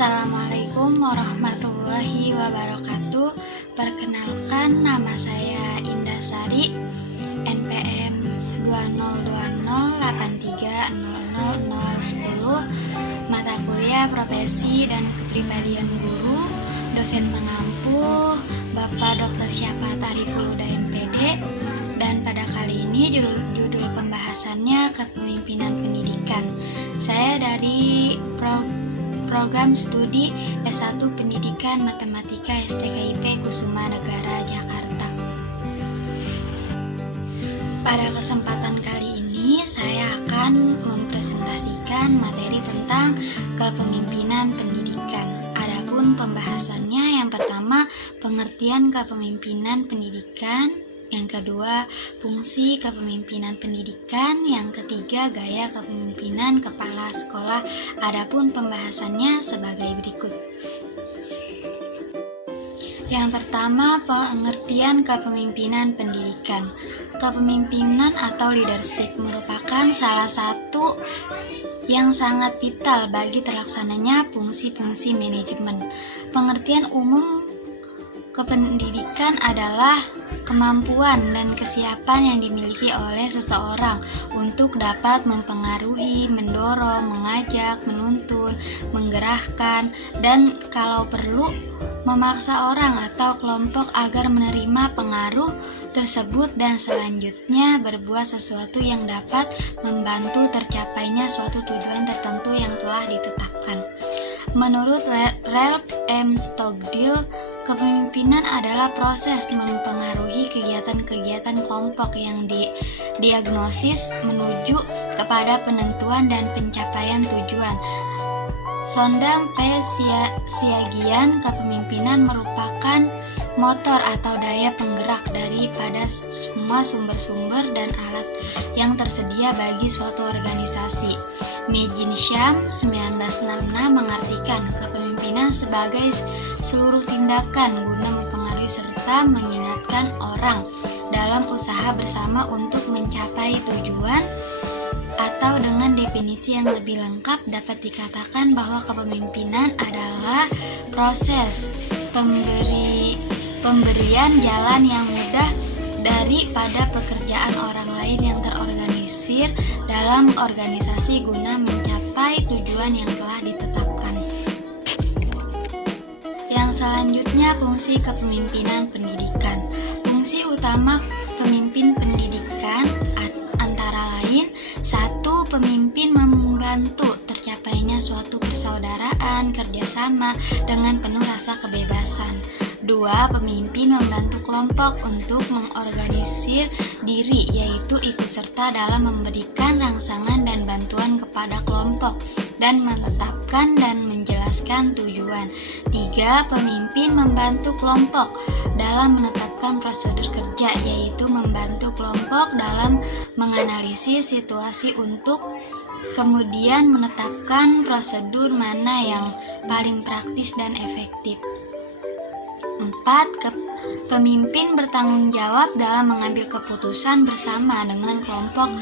Assalamualaikum warahmatullahi wabarakatuh. Perkenalkan, nama saya Indah Sari, NPM 2020830010, mata kuliah Profesi dan Kepribadian Guru, dosen mengampu Bapak Dr. Syafat Ariful Huda MPD. Dan pada kali ini judul pembahasannya Kepemimpinan Pendidikan. Saya dari Program Studi S1 Pendidikan Matematika STKIP Kusuma Negara, Jakarta. Pada kesempatan kali ini saya akan mempresentasikan materi tentang kepemimpinan pendidikan. Adapun pembahasannya, yang pertama pengertian kepemimpinan pendidikan, yang kedua fungsi kepemimpinan pendidikan, yang ketiga gaya kepemimpinan kepala sekolah. Adapun pembahasannya sebagai berikut. Yang pertama, pengertian kepemimpinan pendidikan. Kepemimpinan atau leadership merupakan salah satu yang sangat vital bagi terlaksananya fungsi-fungsi manajemen. Pengertian umum kependidikan adalah kemampuan dan kesiapan yang dimiliki oleh seseorang untuk dapat mempengaruhi, mendorong, mengajak, menuntun, menggerakkan, dan kalau perlu memaksa orang atau kelompok agar menerima pengaruh tersebut dan selanjutnya berbuat sesuatu yang dapat membantu tercapainya suatu tujuan tertentu yang telah ditetapkan. Menurut Ralph M. Stockdill, kepemimpinan adalah proses mempengaruhi kegiatan-kegiatan kelompok yang diagnosis menuju kepada penentuan dan pencapaian tujuan. Sondang P. Siagian, kepemimpinan merupakan motor atau daya penggerak daripada semua sumber-sumber dan alat yang tersedia bagi suatu organisasi. Meginsham 1966 mengartikan kepemimpinan sebagai seluruh tindakan guna mempengaruhi serta mengingatkan orang dalam usaha bersama untuk mencapai tujuan, atau dengan definisi yang lebih lengkap dapat dikatakan bahwa kepemimpinan adalah proses pemberian jalan yang mudah daripada pekerjaan orang lain yang terorganisir dalam organisasi guna mencapai tujuan yang telah ditetapkan. Yang selanjutnya, fungsi kepemimpinan pendidikan. Fungsi utama pemimpin pendidikan antara lain: 1. Pemimpin membantu tercapainya suatu persaudaraan, kerjasama dengan penuh rasa kebebasan. 2. Pemimpin membantu kelompok untuk mengorganisir diri, yaitu ikut serta dalam memberikan rangsangan dan bantuan kepada kelompok dan menetapkan dan menjelaskan tujuan. 3. Pemimpin membantu kelompok dalam menetapkan prosedur kerja, yaitu membantu kelompok dalam menganalisis situasi untuk kemudian menetapkan prosedur mana yang paling praktis dan efektif. 4. Pemimpin bertanggung jawab dalam mengambil keputusan bersama dengan kelompok.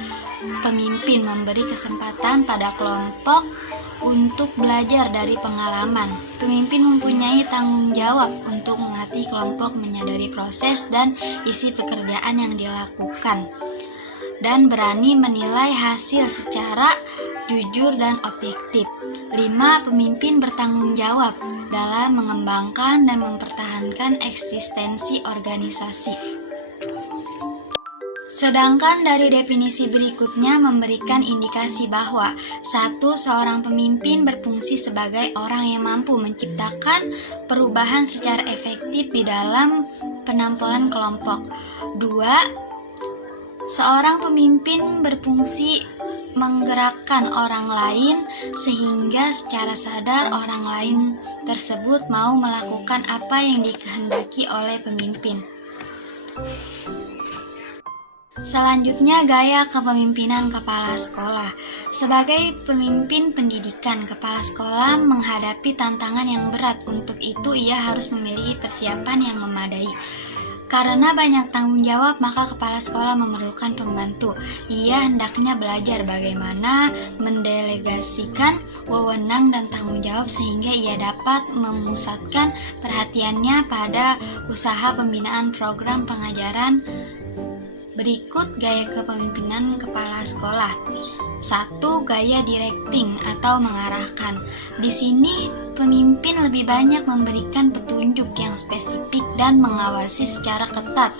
Pemimpin memberi kesempatan pada kelompok untuk belajar dari pengalaman. Pemimpin mempunyai tanggung jawab untuk melatih kelompok menyadari proses dan isi pekerjaan yang dilakukan dan berani menilai hasil secara jujur dan objektif. 5. Pemimpin bertanggung jawab dalam mengembangkan dan mempertahankan eksistensi organisasi. Sedangkan dari definisi berikutnya memberikan indikasi bahwa 1. Seorang pemimpin berfungsi sebagai orang yang mampu menciptakan perubahan secara efektif di dalam penampilan kelompok. 2. Seorang pemimpin berfungsi menggerakkan orang lain sehingga secara sadar orang lain tersebut mau melakukan apa yang dikehendaki oleh pemimpin. Selanjutnya, gaya kepemimpinan kepala sekolah. Sebagai pemimpin pendidikan, kepala sekolah menghadapi tantangan yang berat. Untuk itu, ia harus memiliki persiapan yang memadai. Karena banyak tanggung jawab, maka kepala sekolah memerlukan pembantu. Ia hendaknya belajar bagaimana mendelegasikan wewenang dan tanggung jawab sehingga ia dapat memusatkan perhatiannya pada usaha pembinaan program pengajaran. Berikut gaya kepemimpinan kepala sekolah. 1. Gaya directing atau mengarahkan. Di sini pemimpin lebih banyak memberikan petunjuk yang spesifik dan mengawasi secara ketat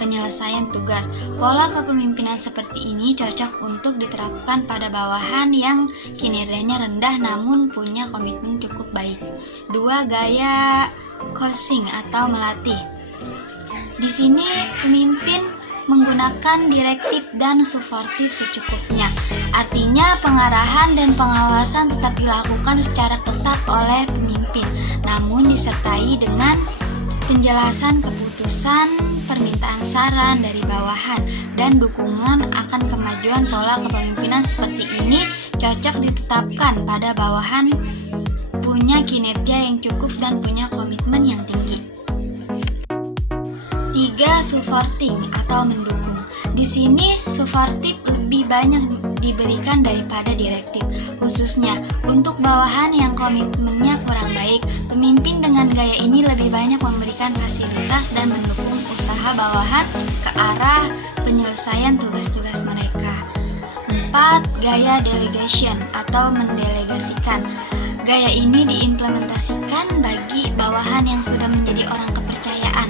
penyelesaian tugas. Pola kepemimpinan seperti ini cocok untuk diterapkan pada bawahan yang kinerjanya rendah namun punya komitmen cukup baik. 2. Gaya coaching atau melatih. Di sini pemimpin menggunakan direktif dan suportif secukupnya. Artinya pengarahan dan pengawasan tetap dilakukan secara ketat oleh pemimpin, namun disertai dengan penjelasan keputusan, permintaan saran dari bawahan, dan dukungan akan kemajuan. Pola kepemimpinan seperti ini cocok ditetapkan pada bawahan punya kinerja yang cukup dan punya komitmen yang tinggi. 3. Supporting atau mendukung. Di sini supportif lebih banyak diberikan daripada direktif, khususnya untuk bawahan yang komitmennya kurang baik. Pemimpin dengan gaya ini lebih banyak memberikan fasilitas dan mendukung usaha bawahan ke arah penyelesaian tugas-tugas mereka. 4. Gaya delegation atau mendelegasikan. Gaya ini diimplementasikan bagi bawahan yang sudah menjadi orang kepercayaan.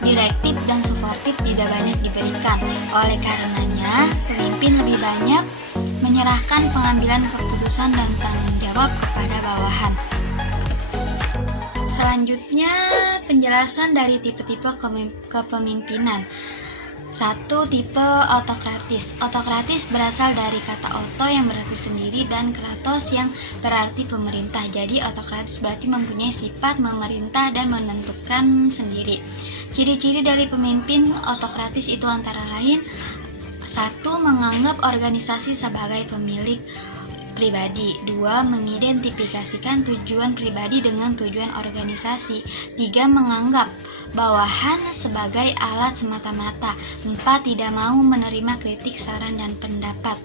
Direktif dan suportif tidak banyak diberikan. Oleh karenanya, pemimpin lebih banyak menyerahkan pengambilan keputusan dan tanggung jawab kepada bawahan. Selanjutnya, penjelasan dari tipe-tipe kepemimpinan. 1. Tipe autokratis. Autokratis berasal dari kata auto yang berarti sendiri dan kratos yang berarti pemerintah. Jadi autokratis berarti mempunyai sifat memerintah dan menentukan sendiri. Ciri-ciri dari pemimpin autokratis itu antara lain: 1. Menganggap organisasi sebagai pemilik pribadi. 2. Mengidentifikasikan tujuan pribadi dengan tujuan organisasi. 3. Menganggap bawahan sebagai alat semata-mata. 4. Tidak mau menerima kritik, saran, dan pendapat.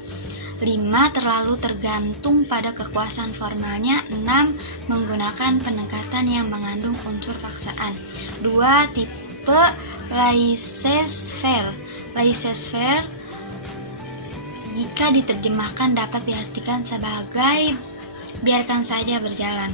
5. Terlalu tergantung pada kekuasaan formalnya. 6. Menggunakan pendekatan yang mengandung unsur paksaan. 2. Tipe laissez-faire. Laissez-faire jika diterjemahkan dapat diartikan sebagai biarkan saja berjalan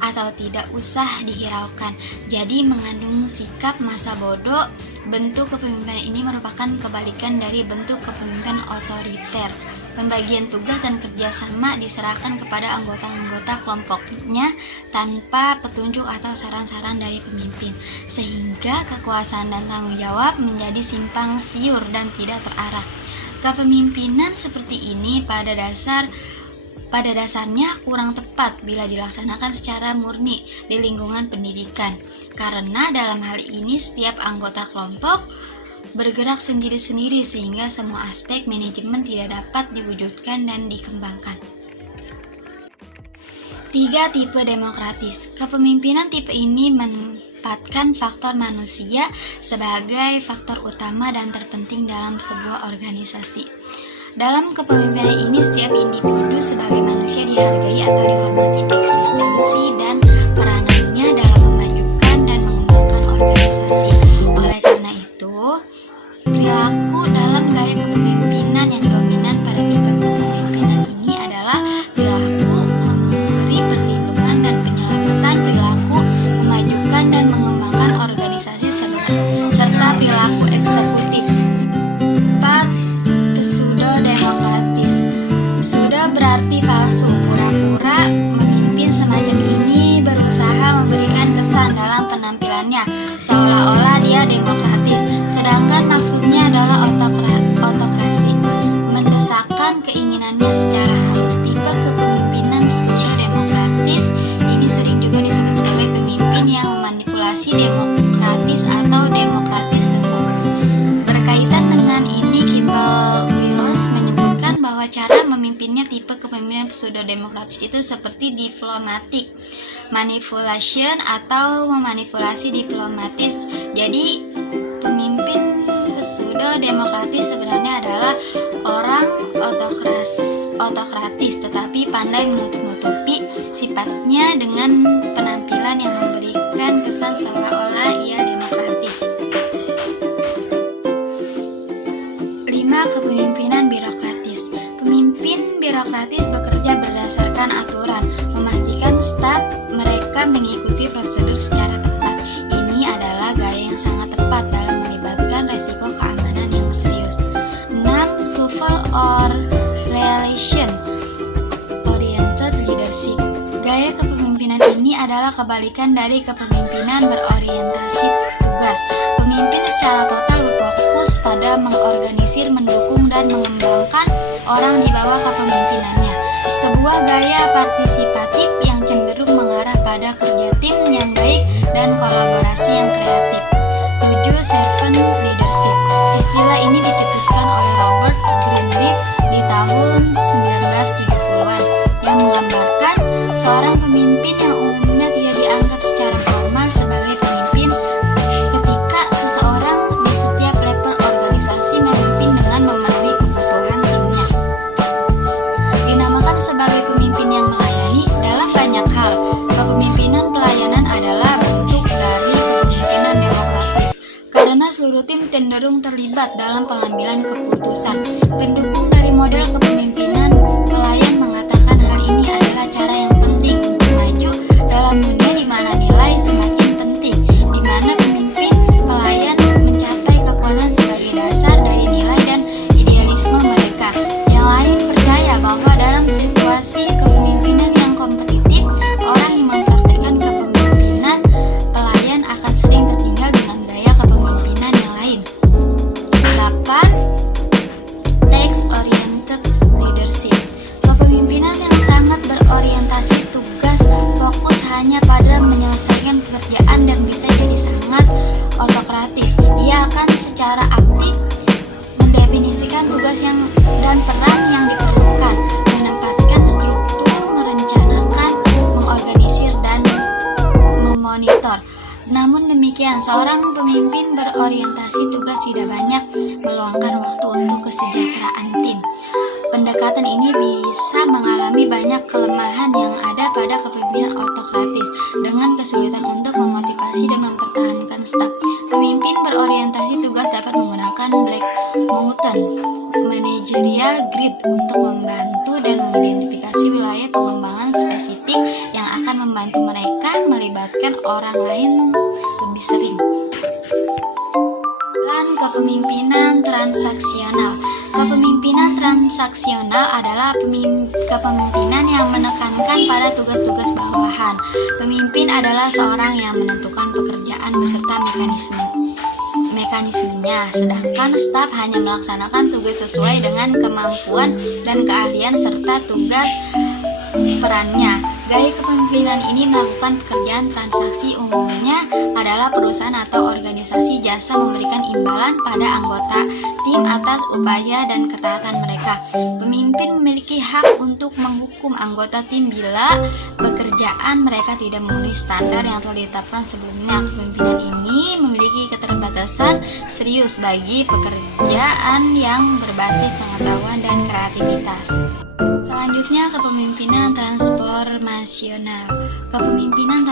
atau tidak usah dihiraukan. Jadi mengandung sikap masa bodoh. Bentuk kepemimpinan ini merupakan kebalikan dari bentuk kepemimpinan otoriter. Pembagian tugas dan kerjasama diserahkan kepada anggota-anggota kelompoknya tanpa petunjuk atau saran-saran dari pemimpin, sehingga kekuasaan dan tanggung jawab menjadi simpang siur dan tidak terarah. Kepemimpinan seperti ini pada dasarnya kurang tepat bila dilaksanakan secara murni di lingkungan pendidikan, karena dalam hal ini setiap anggota kelompok bergerak sendiri-sendiri sehingga semua aspek manajemen tidak dapat diwujudkan dan dikembangkan. 3. Tipe demokratis. Kepemimpinan tipe ini menempatkan faktor manusia sebagai faktor utama dan terpenting dalam sebuah organisasi. Dalam kepemimpinan ini, setiap individu sebagai manusia dihargai atau dihormati eksistensi dan peranannya dalam memajukan dan mengembangkan organisasi. Oleh karena itu, perilaku dalam gaya kepemimpinan yang dominan pada tipe kepemimpinan ini adalah perilaku memberi perlindungan dan penyelamatan, perilaku memajukan dan mengembangkan organisasi serta perilaku eksekutif. 4. Pseudo-demokratis. Pseudo berarti palsu, pura-pura. Memimpin semacam ini berusaha memberikan kesan dalam penampilannya seolah-olah dia demokratis, sedangkan maksudnya adalah autokrasi, mendesakkan keinginannya secara halus. Tipe kepemimpinan pseudo-demokratis ini sering juga disebut sebagai pemimpin yang memanipulasi demokratis atau demokratisme. Berkaitan dengan ini, Kimball Wills menyebutkan bahwa cara memimpinnya tipe kepemimpinan pseudo-demokratis itu seperti diplomatic manipulation atau memanipulasi diplomatis. Jadi Pemimpin pseudo demokratis sebenarnya adalah orang otokratis tetapi pandai menutup-nutupi sifatnya dengan penampilan yang memberikan kesan seolah-olah ia demokratis. 5. Kepemimpinan birokratis. Pemimpin birokratis bekerja berdasarkan aturan, memastikan staf mereka mengikuti prosedur secara tepat. Ini adalah gaya yang sangat tepat dalam melibatkan resiko keamanan yang serius. 6. People or relation oriented leadership. Gaya kepemimpinan ini adalah kebalikan dari kepemimpinan berorientasi tugas. Pemimpin secara total berfokus pada mengorganisir, mendukung, dan mengembangkan orang di bawah kepemimpinannya. Sebuah gaya partisipatif yang cenderung mengarah pada kerja tim yang baik dan kolaborasi yang kreatif. 7. Servant leadership. Istilah ini dicetuskan oleh Robert Greenleaf di tahun 1970-an yang menggambarkan seorang pemimpin yang umumnya tidak dianggap secara formal sebagai pemimpin ketika seseorang di setiap level organisasi memimpin dengan memenuhi kebutuhan timnya. Dinamakan sebagai pemimpin yang melayani dalam banyak hal. Kepemimpinan pelayanan adalah bentuk dari kepemimpinan demokratis karena seluruh tim cenderung terlibat dalam pengambilan keputusan. Pendukung dari model kepemimpinan pelayan mengatakan hal ini adalah cara yang penting untuk maju dalam dunia di mana nilai semakin penting, di mana pemimpin pelayan mencapai kekuatan sebagai dasar dari nilai dan idealisme mereka. Yang lain percaya bahwa dalam situasi kepemimpinan yang kompetitif, orang yang mempraktikkan kepemimpinan pelayan akan sering tertinggal dengan gaya kepemimpinan yang lain. 8. Task oriented leadership. Kepemimpinan yang sangat berorientasi tugas, fokus hanya pada menyelesaikan pekerjaan dan bisa jadi sangat otokratis. Ia akan secara aktif mendefinisikan tugas dan peran yang diperlukan, menempatkan struktur, merencanakan, mengorganisir, dan memonitor. Namun demikian, seorang pemimpin berorientasi tugas tidak banyak meluangkan waktu untuk kesejahteraan tim. Pendekatan ini bisa mengalami banyak kelemahan yang ada pada kepemimpinan otokratis dengan kesulitan untuk memotivasi dan mempertahankan staf. Pemimpin berorientasi tugas dapat menggunakan Black Mountain Managerial Grid untuk membantu dan mengidentifikasi wilayah pengembangan spesifik yang akan membantu mereka melibatkan orang lain lebih sering. Kepemimpinan transaksional. Kepemimpinan transaksional adalah kepemimpinan yang menekankan pada tugas-tugas bawahan. Pemimpin adalah seorang yang menentukan pekerjaan beserta mekanismenya, sedangkan staf hanya melaksanakan tugas sesuai dengan kemampuan dan keahlian serta tugas perannya. Gaya kepemimpinan ini melakukan pekerjaan transaksi umumnya adalah perusahaan atau organisasi jasa memberikan imbalan pada anggota tim atas upaya dan ketaatan mereka. Pemimpin memiliki hak untuk menghukum anggota tim bila pekerjaan mereka tidak memenuhi standar yang telah ditetapkan sebelumnya. Kepemimpinan ini memiliki keterbatasan serius bagi pekerjaan yang berbasis pengetahuan dan kreativitas. Selanjutnya, kepemimpinan transformasional. Kepemimpinan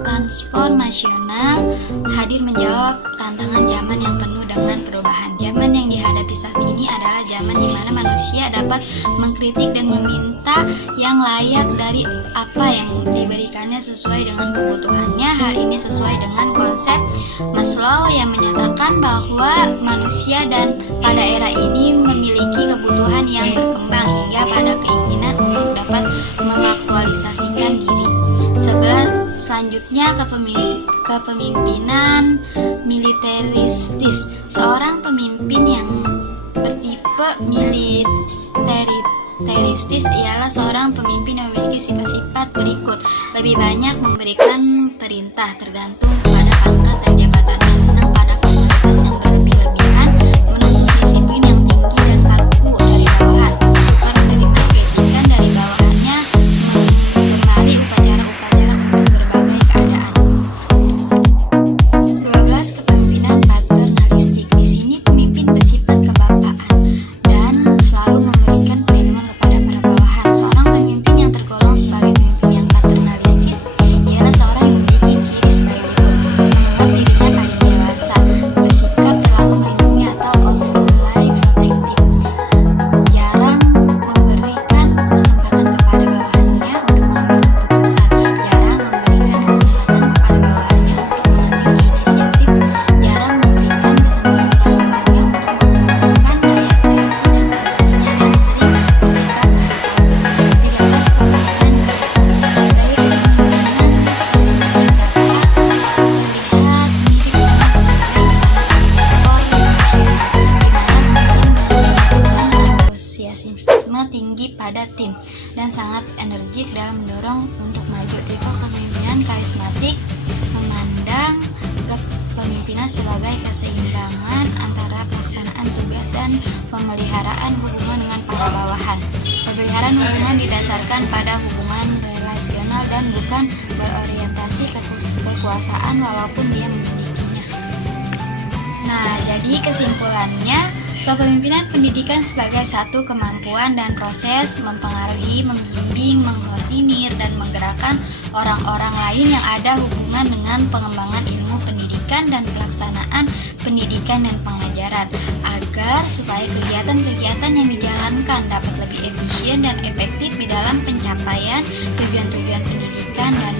transformasional hadir menjawab tantangan zaman yang penuh dengan perubahan. Zaman yang dihadapi saat ini adalah zaman di mana manusia dapat mengkritik dan meminta yang layak dari apa yang diberikannya sesuai dengan kebutuhannya. Hal ini sesuai dengan konsep Maslow yang menyatakan bahwa manusia dan pada era ini memiliki kebutuhan yang berkembang hingga pada keinginan untuk dapat mengaktualisasikan diri. Selanjutnya, kepemimpinan militeristis. Seorang pemimpin yang bertipe militeristis ialah seorang pemimpin yang memiliki sifat-sifat berikut. Lebih banyak memberikan perintah tergantung kepada pangkat dan jabatannya, senang pada fasilitas yang berlebih-lebihan, menuntut disiplin yang tinggi dan kaku dari bawahan, suka menerima kritikan dari bawahannya, mengemari upacara-upacara untuk berbagai keadaan. 12. Kepemimpinan pattern sebagai keseimbangan antara pelaksanaan tugas dan pemeliharaan hubungan dengan para bawahan. Pemeliharaan hubungan didasarkan pada hubungan relasional dan bukan berorientasi kekuasaan walaupun dia memilikinya. Nah, jadi kesimpulannya, kepemimpinan pendidikan sebagai satu kemampuan dan proses mempengaruhi, membimbing, mengkoordinir, dan menggerakkan orang-orang lain yang ada hubungan dengan pengembangan ilmu pendidikan dan pelaksanaan pendidikan dan pengajaran, agar supaya kegiatan-kegiatan yang dijalankan dapat lebih efisien dan efektif di dalam pencapaian tujuan-tujuan pendidikan dan